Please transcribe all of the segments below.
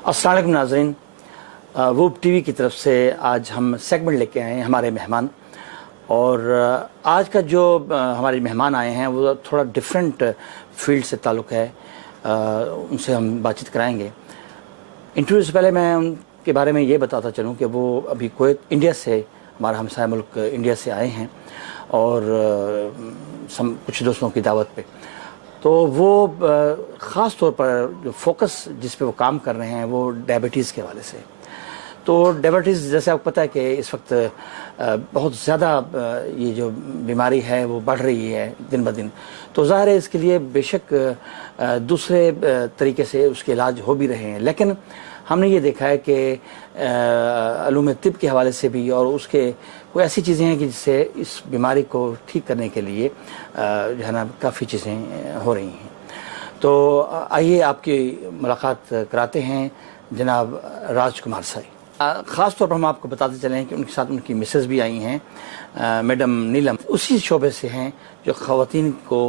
अस्सलाम वालेकुम नाज़रीन, वूब टीवी की तरफ से आज हम सेगमेंट लेके आए हैं हमारे मेहमान। और आज का जो हमारे मेहमान आए हैं वो थोड़ा डिफरेंट फील्ड से ताल्लुक़ है, उनसे हम बातचीत कराएंगे। इंटरव्यू से पहले मैं उनके बारे में ये बताता चलूँ कि वो अभी कुवैत इंडिया से, हमारा हमसाया मुल्क इंडिया से आए हैं और कुछ दोस्तों की दावत पे। तो वो ख़ास तौर पर जो फोकस जिस पे वो काम कर रहे हैं वो डायबिटीज़ के हवाले से। तो डायबिटीज़ जैसे आपको पता है कि इस वक्त बहुत ज़्यादा ये जो बीमारी है वो बढ़ रही है दिन ब दिन। तो ज़ाहिर है इसके लिए बेशक दूसरे तरीके से उसके इलाज हो भी रहे हैं, लेकिन हमने ये देखा है कि अलूम तिब के हवाले से भी और उसके कोई ऐसी चीज़ें हैं कि जिससे इस बीमारी को ठीक करने के लिए जो है ना काफ़ी चीज़ें हो रही हैं। तो आइए आपकी मुलाकात कराते हैं जनाब राजकुमार से। ख़ास तौर पर हम आपको बताते चलें कि उनके साथ उनकी मिसेस भी आई हैं, मैडम नीलम, उसी शोबे से हैं जो ख़वातीन को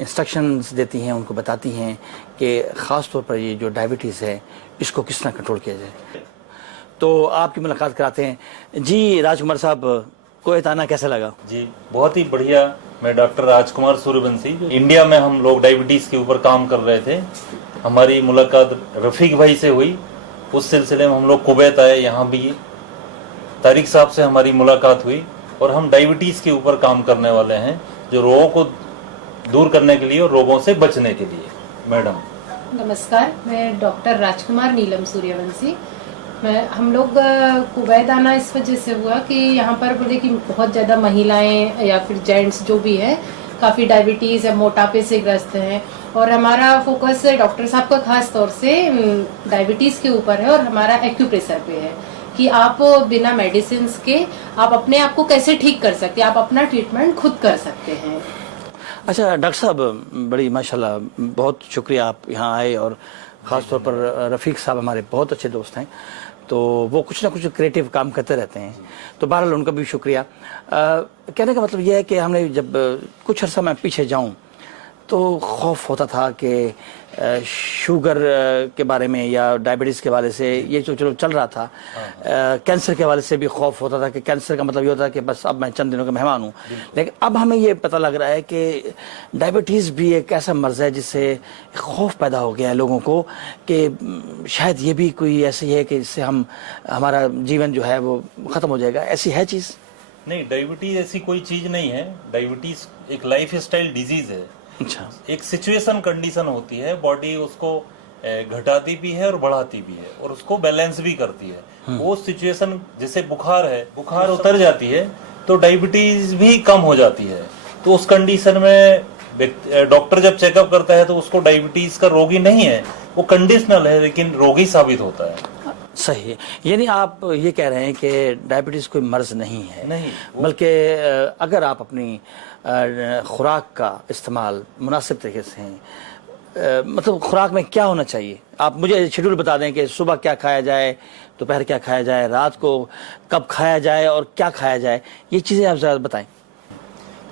इंस्ट्रक्शंस देती हैं, उनको बताती हैं कि ख़ास तौर पर ये जो डायबिटीज़ है इसको किस तरह कंट्रोल किया जाए। तो आपकी मुलाकात कराते हैं। जी राजकुमार साहब, कुवैत आना कैसा लगा? जी बहुत ही बढ़िया। मैं डॉक्टर राजकुमार सूर्यवंशी, इंडिया में हम लोग डायबिटीज़ के ऊपर काम कर रहे थे। हमारी मुलाकात रफ़ीक भाई से हुई, उस सिलसिले में हम लोग कुवैत आए। यहाँ भी तारिक साहब से हमारी मुलाकात हुई और हम डायबिटीज़ के ऊपर काम करने वाले हैं, जो रोगों को दूर करने के लिए और रोगों से बचने के लिए। मैडम नमस्कार, मैं डॉक्टर राजकुमार नीलम सूर्यवंशी। हम लोग कुवैत आना इस वजह से हुआ कि यहाँ पर बोले कि बहुत ज़्यादा महिलाएं या फिर जेंट्स जो भी हैं काफ़ी डायबिटीज़ या मोटापे से ग्रस्त हैं, और हमारा फोकस डॉक्टर साहब का खास तौर से डायबिटीज़ के ऊपर है और हमारा एक्यूप्रेशर पे है कि आप बिना मेडिसिन के आप अपने आप को कैसे ठीक कर सकते हैं, आप अपना ट्रीटमेंट खुद कर सकते हैं। अच्छा डॉक्टर साहब, बड़ी माशाल्लाह, बहुत शुक्रिया आप यहाँ आए। और ख़ास तौर पर रफ़ीक साहब हमारे बहुत अच्छे दोस्त हैं, तो वो कुछ ना कुछ क्रिएटिव काम करते रहते हैं, तो बहरहाल उनका भी शुक्रिया। कहने का मतलब यह है कि हमने जब कुछ अर्सा मैं पीछे जाऊं तो खौफ होता था कि शुगर के बारे में या डायबिटीज़ के हवाले से ये जो चलो चल रहा था, कैंसर के हवाले से भी खौफ होता था कि कैंसर का मतलब ये होता है कि बस अब मैं चंद दिनों का मेहमान हूँ। लेकिन अब हमें ये पता लग रहा है कि डायबिटीज़ भी एक ऐसा मर्ज़ है जिससे खौफ पैदा हो गया है लोगों को कि शायद ये भी कोई ऐसी है कि जिससे हमारा जीवन जो है वो ख़त्म हो जाएगा। ऐसी है चीज़? नहीं, डायबिटीज़ ऐसी कोई चीज़ नहीं है। डायबिटीज़ एक लाइफ स्टाइल डिजीज़ है। अच्छा, एक सिचुएशन कंडीशन होती है, बॉडी उसको घटाती भी है और बढ़ाती भी है और उसको बैलेंस भी करती है। वो सिचुएशन जैसे बुखार है, बुखार उतर जाती है तो डायबिटीज भी कम हो जाती है। तो उस कंडीशन में डॉक्टर जब चेकअप करता है तो उसको डायबिटीज का रोगी नहीं है, वो कंडीशनल है लेकिन रोगी साबित होता है। सही है, यानी आप ये कह रहे हैं कि डायबिटीज़ कोई मर्ज़ नहीं है, नहीं, बल्कि अगर आप अपनी खुराक का इस्तेमाल मुनासिब तरीके से हैं, मतलब खुराक में क्या होना चाहिए, आप मुझे शेड्यूल बता दें कि सुबह क्या खाया जाए, दोपहर क्या खाया जाए, रात को कब खाया जाए और क्या खाया जाए, ये चीज़ें आप ज़रा बताएं।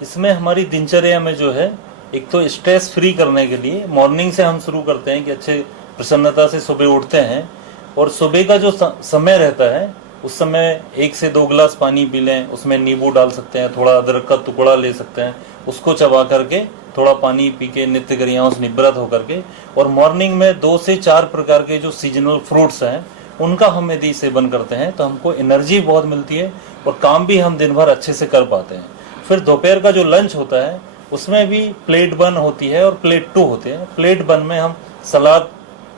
इसमें हमारी दिनचर्या में जो है, एक तो स्ट्रेस फ्री करने के लिए मॉर्निंग से हम शुरू करते हैं कि अच्छे प्रसन्नता से सुबह उठते हैं और सुबह का जो समय रहता है उस समय 1 से 2 गिलास पानी पी लें, उसमें नींबू डाल सकते हैं, थोड़ा अदरक का टुकड़ा ले सकते हैं, उसको चबा करके थोड़ा पानी पी के नित्य क्रियाओं से निवृत्त होकर के, और मॉर्निंग में 2 से 4 प्रकार के जो सीजनल फ्रूट्स हैं उनका हम यदि सेवन करते हैं तो हमको एनर्जी बहुत मिलती है और काम भी हम दिन भर अच्छे से कर पाते हैं। फिर दोपहर का जो लंच होता है उसमें भी प्लेट 1 होती है और प्लेट 2 होते हैं। प्लेट 1 में हम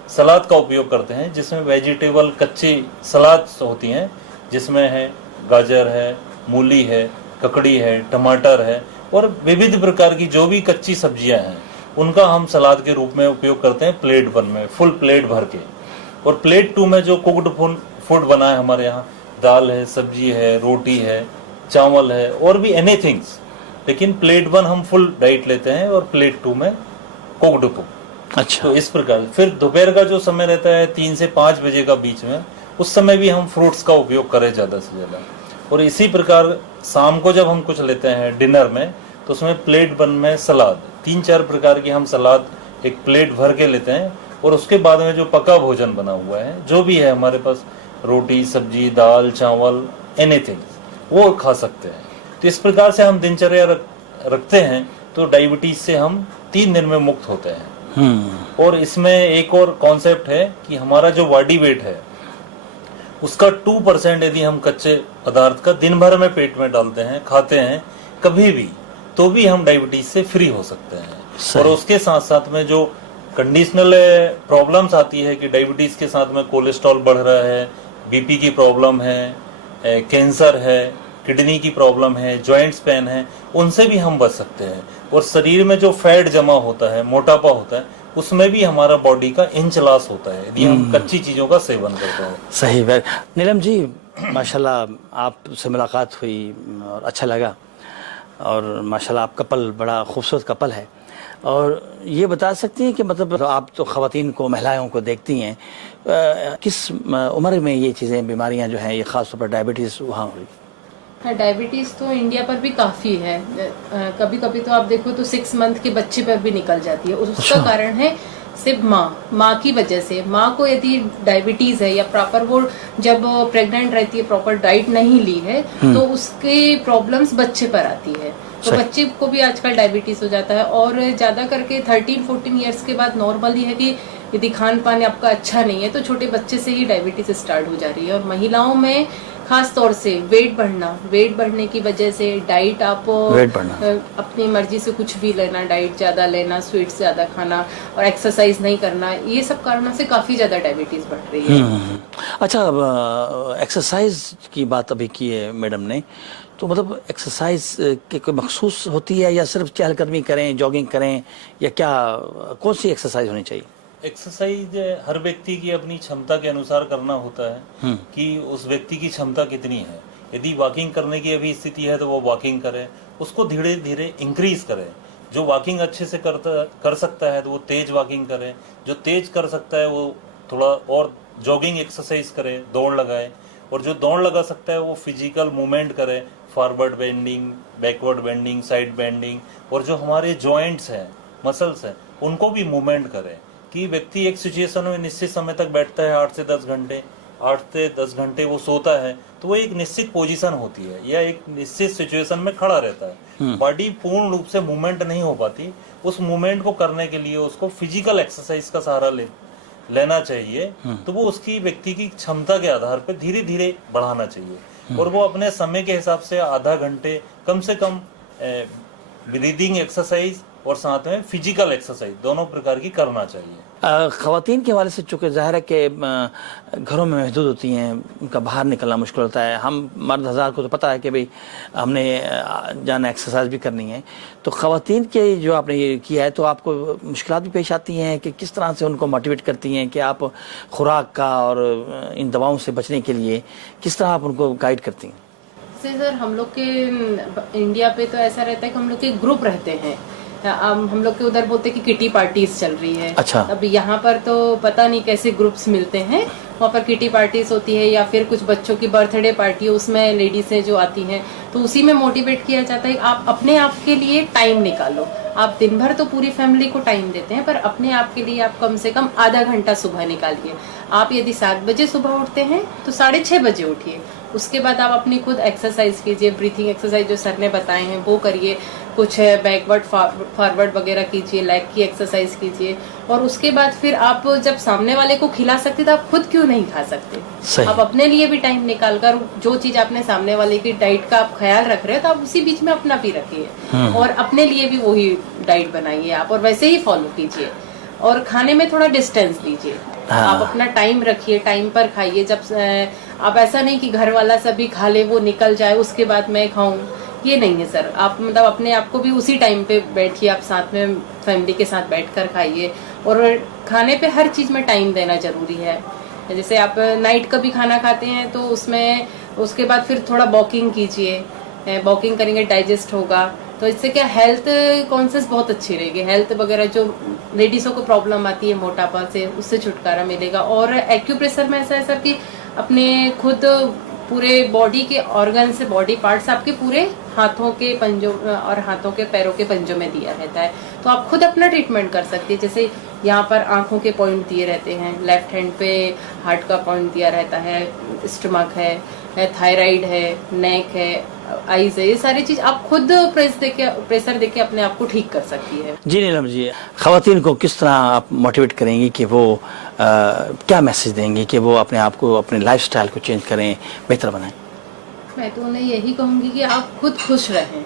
सलाद का उपयोग करते हैं, जिसमें वेजिटेबल कच्ची सलाद होती हैं, जिसमें है गाजर है, मूली है, ककड़ी है, टमाटर है और विविध प्रकार की जो भी कच्ची सब्जियां हैं उनका हम सलाद के रूप में उपयोग करते हैं प्लेट 1 में, फुल प्लेट भर के। और प्लेट 2 में जो कुक्ड फूड बना है हमारे यहाँ, दाल है, सब्जी है, रोटी है, चावल है और भी एनीथिंग्स, लेकिन प्लेट 1 हम फुल डाइट लेते हैं और प्लेट 2 में कुक्ड फूड। अच्छा, तो इस प्रकार फिर दोपहर का जो समय रहता है 3 से 5 बजे का बीच में, उस समय भी हम फ्रूट्स का उपयोग करें ज़्यादा से ज़्यादा। और इसी प्रकार शाम को जब हम कुछ लेते हैं डिनर में तो उसमें प्लेट 1 में सलाद, 3-4 प्रकार की हम सलाद एक प्लेट भर के लेते हैं और उसके बाद में जो पका भोजन बना हुआ है, जो भी है हमारे पास, रोटी सब्जी दाल चावल एनीथिंग, वो खा सकते हैं। तो इस प्रकार से हम दिनचर्या रखते हैं तो डायबिटीज से हम 3 दिन में मुक्त होते हैं। और इसमें एक और कॉन्सेप्ट है कि हमारा जो बॉडी वेट है उसका 2% यदि हम कच्चे पदार्थ का दिन भर में पेट में डालते हैं, खाते हैं कभी भी, तो भी हम डायबिटीज से फ्री हो सकते हैं। और उसके साथ साथ में जो कंडीशनल प्रॉब्लम्स आती है कि डायबिटीज के साथ में कोलेस्ट्रॉल बढ़ रहा है, बीपी की प्रॉब्लम है, कैंसर है, किडनी की प्रॉब्लम है, जॉइंट्स पेन है, उनसे भी हम बच सकते हैं। और शरीर में जो फैट जमा होता है, मोटापा होता है, उसमें भी हमारा बॉडी का इंच लॉस होता है यदि हम कच्ची चीजों का सेवन करते हैं। सही है। नीलम जी, माशाल्लाह आपसे मुलाकात हुई और अच्छा लगा, और माशाल्लाह आप कपल बड़ा खूबसूरत कपल है। और ये बता सकती हैं कि मतलब आप तो ख़वातीन को, महिलाओं को देखती हैं, किस उम्र में ये चीज़ें, बीमारियां जो हैं, ये ख़ास तौर पर डायबिटीज़ वहाँ हो रही? हाँ, डायबिटीज़ तो इंडिया पर भी काफ़ी है। कभी कभी तो आप देखो तो 6 मंथ के बच्चे पर भी निकल जाती है। उसका कारण है सिर्फ माँ की वजह से। माँ को यदि डायबिटीज है या प्रॉपर वो जब प्रेग्नेंट रहती है प्रॉपर डाइट नहीं ली है तो उसके प्रॉब्लम्स बच्चे पर आती है। तो बच्चे को भी आजकल डायबिटीज हो जाता है। और ज्यादा करके 13-14 ईयर्स के बाद नॉर्मली है कि यदि खान पान आपका अच्छा नहीं है तो छोटे बच्चे से ही डायबिटीज स्टार्ट हो जा रही है। और महिलाओं में खास तौर से वेट बढ़ने की वजह से डाइट आप अपनी मर्जी से कुछ भी लेना, डाइट ज्यादा लेना, स्वीट्स ज्यादा खाना और एक्सरसाइज नहीं करना, ये सब कारणों से काफी ज्यादा डायबिटीज बढ़ रही है। अच्छा, एक्सरसाइज की बात अभी की है मैडम ने, तो मतलब एक्सरसाइज की कोई मखसूस होती है या सिर्फ चहलकदमी करें, जॉगिंग करें, या क्या, कौन सी एक्सरसाइज होनी चाहिए? एक्सरसाइज हर व्यक्ति की अपनी क्षमता के अनुसार करना होता है कि उस व्यक्ति की क्षमता कितनी है। यदि वॉकिंग करने की अभी स्थिति है तो वो वॉकिंग करे, उसको धीरे धीरे इंक्रीज करे। जो वॉकिंग अच्छे से कर सकता है तो वो तेज वॉकिंग करे, जो तेज कर सकता है वो थोड़ा और जॉगिंग एक्सरसाइज करे, दौड़ लगाए। और जो दौड़ लगा सकता है वो फिजिकल मूवमेंट करे, forward bending, backward bending, side bending. और जो हमारे जॉइंट्स हैं, मसल्स हैं, उनको भी मूवमेंट करे। कि व्यक्ति एक सिचुएशन में निश्चित समय तक बैठता है, 8 से 10 घंटे, 8 से 10 घंटे वो सोता है, तो वो एक निश्चित पोजीशन होती है या एक निश्चित सिचुएशन में खड़ा रहता है। बॉडी पूर्ण रूप से मूवमेंट नहीं हो पाती। उस मूवमेंट को करने के लिए उसको फिजिकल एक्सरसाइज का सहारा लेना चाहिए। तो वो उसकी व्यक्ति की क्षमता के आधार पर धीरे धीरे बढ़ाना चाहिए। और वो अपने समय के हिसाब से आधा घंटे कम से कम ब्रीदिंग एक्सरसाइज और साथ में फिजिकल एक्सरसाइज दोनों प्रकार की करना चाहिए। ख़वातीन के हवाले से चूँकि ज़ाहिर है कि घरों में महदूद होती हैं, उनका बाहर निकलना मुश्किल होता है। हम मर्द हज़ार को तो पता है कि भाई हमने जाना, एक्सरसाइज भी करनी है। तो ख़वातीन के जो आपने ये किया है, तो आपको मुश्किलात भी पेश आती हैं कि किस तरह से उनको मोटिवेट करती हैं कि आप खुराक का और इन दवाओं से बचने के लिए किस तरह आप उनको गाइड करती हैं? सर, हम लोग के इंडिया पे तो ऐसा रहता है कि हम लोग के ग्रुप रहते हैं। हम लोग के उधर बोलते हैं कि किटी पार्टीज चल रही है। अच्छा। अब यहाँ पर तो पता नहीं कैसे ग्रुप्स मिलते हैं। वहाँ पर किटी पार्टीज होती है या फिर कुछ बच्चों की बर्थडे पार्टी है, उसमें लेडीजें जो आती हैं तो उसी में मोटिवेट किया जाता है आप अपने आप के लिए टाइम निकालो। आप दिन भर तो पूरी फैमिली को टाइम देते हैं, पर अपने आप के लिए आप कम से कम आधा घंटा सुबह निकालिए। आप यदि 7 बजे सुबह उठते हैं तो 6:30 बजे उठिए। उसके बाद आप अपनी खुद एक्सरसाइज कीजिए, ब्रीथिंग एक्सरसाइज जो सर ने बताए हैं वो करिए, कुछ बैकवर्ड फॉरवर्ड वगैरह कीजिए, लेग की एक्सरसाइज कीजिए। और उसके बाद फिर आप जब सामने वाले को खिला सकते तो आप खुद क्यों नहीं खा सकते? आप अपने लिए भी टाइम निकाल कर जो चीज आपने सामने वाले की डाइट का आप ख्याल रख रहे हैं तो आप उसी बीच में अपना भी रखिए और अपने लिए भी वही डाइट बनाइए आप, और वैसे ही फॉलो कीजिए। और खाने में थोड़ा डिस्टेंस दीजिए। आप अपना टाइम रखिए, टाइम पर खाइए। जब आप ऐसा नहीं कि घर वाला सभी खा ले, वो निकल जाए, उसके बाद मैं खाऊं, ये नहीं है सर। आप मतलब अपने आप को भी उसी टाइम पे बैठिए, आप साथ में फैमिली के साथ बैठकर खाइए। और खाने पे हर चीज में टाइम देना जरूरी है। जैसे आप नाइट का भी खाना खाते हैं तो उसमें उसके बाद फिर थोड़ा वॉकिंग कीजिए। वॉकिंग करेंगे डाइजेस्ट होगा, तो इससे क्या हेल्थ कॉन्शियस बहुत अच्छी रहेगी। हेल्थ वगैरह जो लेडीजों को प्रॉब्लम आती है मोटापा से, उससे छुटकारा मिलेगा। और एक्यूप्रेशर में ऐसा है सर कि अपने खुद पूरे बॉडी के ऑर्गन से, बॉडी पार्ट्स आपके पूरे हाथों के पंजों और हाथों के पैरों के पंजों में दिया रहता है। तो आप खुद अपना ट्रीटमेंट कर सकती है। जैसे यहाँ पर आंखों के पॉइंट दिए रहते हैं, लेफ्ट हैंड पे हार्ट का पॉइंट दिया रहता है, स्टमक है, थायराइड है, नेक है, आईज है, ये सारी चीज आप खुद प्रेशर देके अपने आप को ठीक कर सकती है। जी नीलम जी, खवातीन को किस तरह आप मोटिवेट करेंगी कि वो क्या मैसेज देंगी कि वो अपने आप को, अपने लाइफस्टाइल को चेंज करें, बेहतर बनाएं? मैं तो उन्हें यही कहूंगी कि आप खुद खुश रहें।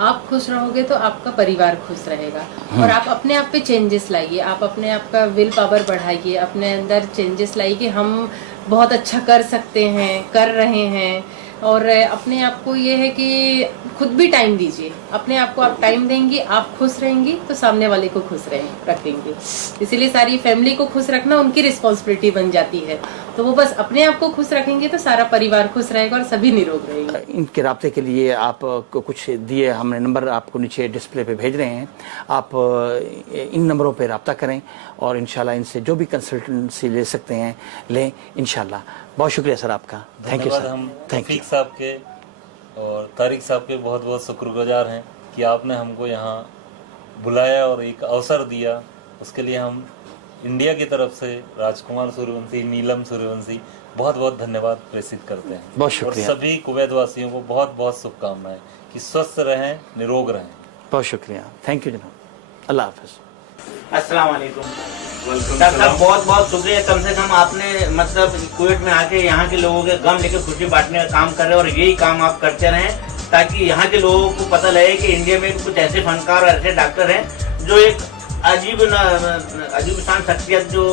आप खुश रहोगे तो आपका परिवार खुश रहेगा। और आप अपने आप पे चेंजेस लाइए, आप अपने आप का विल पावर बढ़ाइए, अपने अंदर चेंजेस लाइए कि हम बहुत अच्छा कर सकते हैं, कर रहे हैं। और अपने आप को ये है कि खुद भी टाइम दीजिए। अपने आप को आप टाइम देंगी, आप खुश रहेंगी तो सामने वाले को खुश रखेंगे। इसीलिए सारी फैमिली को खुश रखना उनकी रिस्पॉन्सिबिलिटी बन जाती है। तो वो बस अपने आप को खुश रखेंगे तो सारा परिवार खुश रहेगा और सभी निरोग रहेंगे। इनके राब्ते के लिए आपको कुछ दिए, हमने नंबर आपको नीचे डिस्प्ले पे भेज रहे हैं। आप इन नंबरों पे रब्ता करें और इंशाल्लाह इनसे जो भी कंसल्टेंसी ले सकते हैं लें इंशाल्लाह। बहुत शुक्रिया सर आपका, थैंक यू सर। हम थैंक यू रफीक साहब के और तारिक साहब के बहुत बहुत शुक्रगुजार हैं कि आपने हमको यहाँ बुलाया और एक अवसर दिया। उसके लिए हम इंडिया की तरफ से राजकुमार सूर्यवंशी, नीलम सूर्यवंशी बहुत बहुत धन्यवाद प्रेषित करते हैं। बहुत शुक्रिया। और सभी कुवैत वासियों को बहुत बहुत शुभकामनाएं कि स्वस्थ रहें, निरोग रहें। बहुत शुक्रिया, थैंक यू जनाब, अल्लाह हाफिज़। अस्सलाम वालेकुम। डॉक्टर साहब बहुत बहुत शुक्रिया, कम से कम आपने मतलब कुवैत में आके यहाँ के लोगों के गम लेके खुशी बांटने का काम कर रहे हैं और यही काम आप करते रहें ताकि यहाँ के लोगों को पता लगे कि इंडिया में कुछ ऐसे फनकार और ऐसे डॉक्टर हैं जो एक अजीब शान शख्सियत जो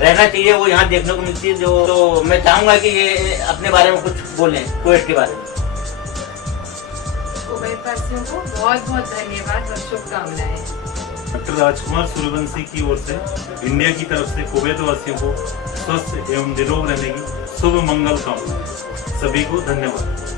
रहना चाहिए वो यहाँ देखने को मिलती है। जो तो मैं चाहूँगा कि ये अपने बारे में कुछ बोलें, कुवैत के बारे में। कुवैत वासियों को बहुत बहुत धन्यवाद और शुभकामनाएं। डॉक्टर राजकुमार सूर्यवंशी की ओर से इंडिया की तरफ से कुवैत वासियों को स्वस्थ एवं निरोग रहने की शुभ मंगल कामना। सभी को धन्यवाद।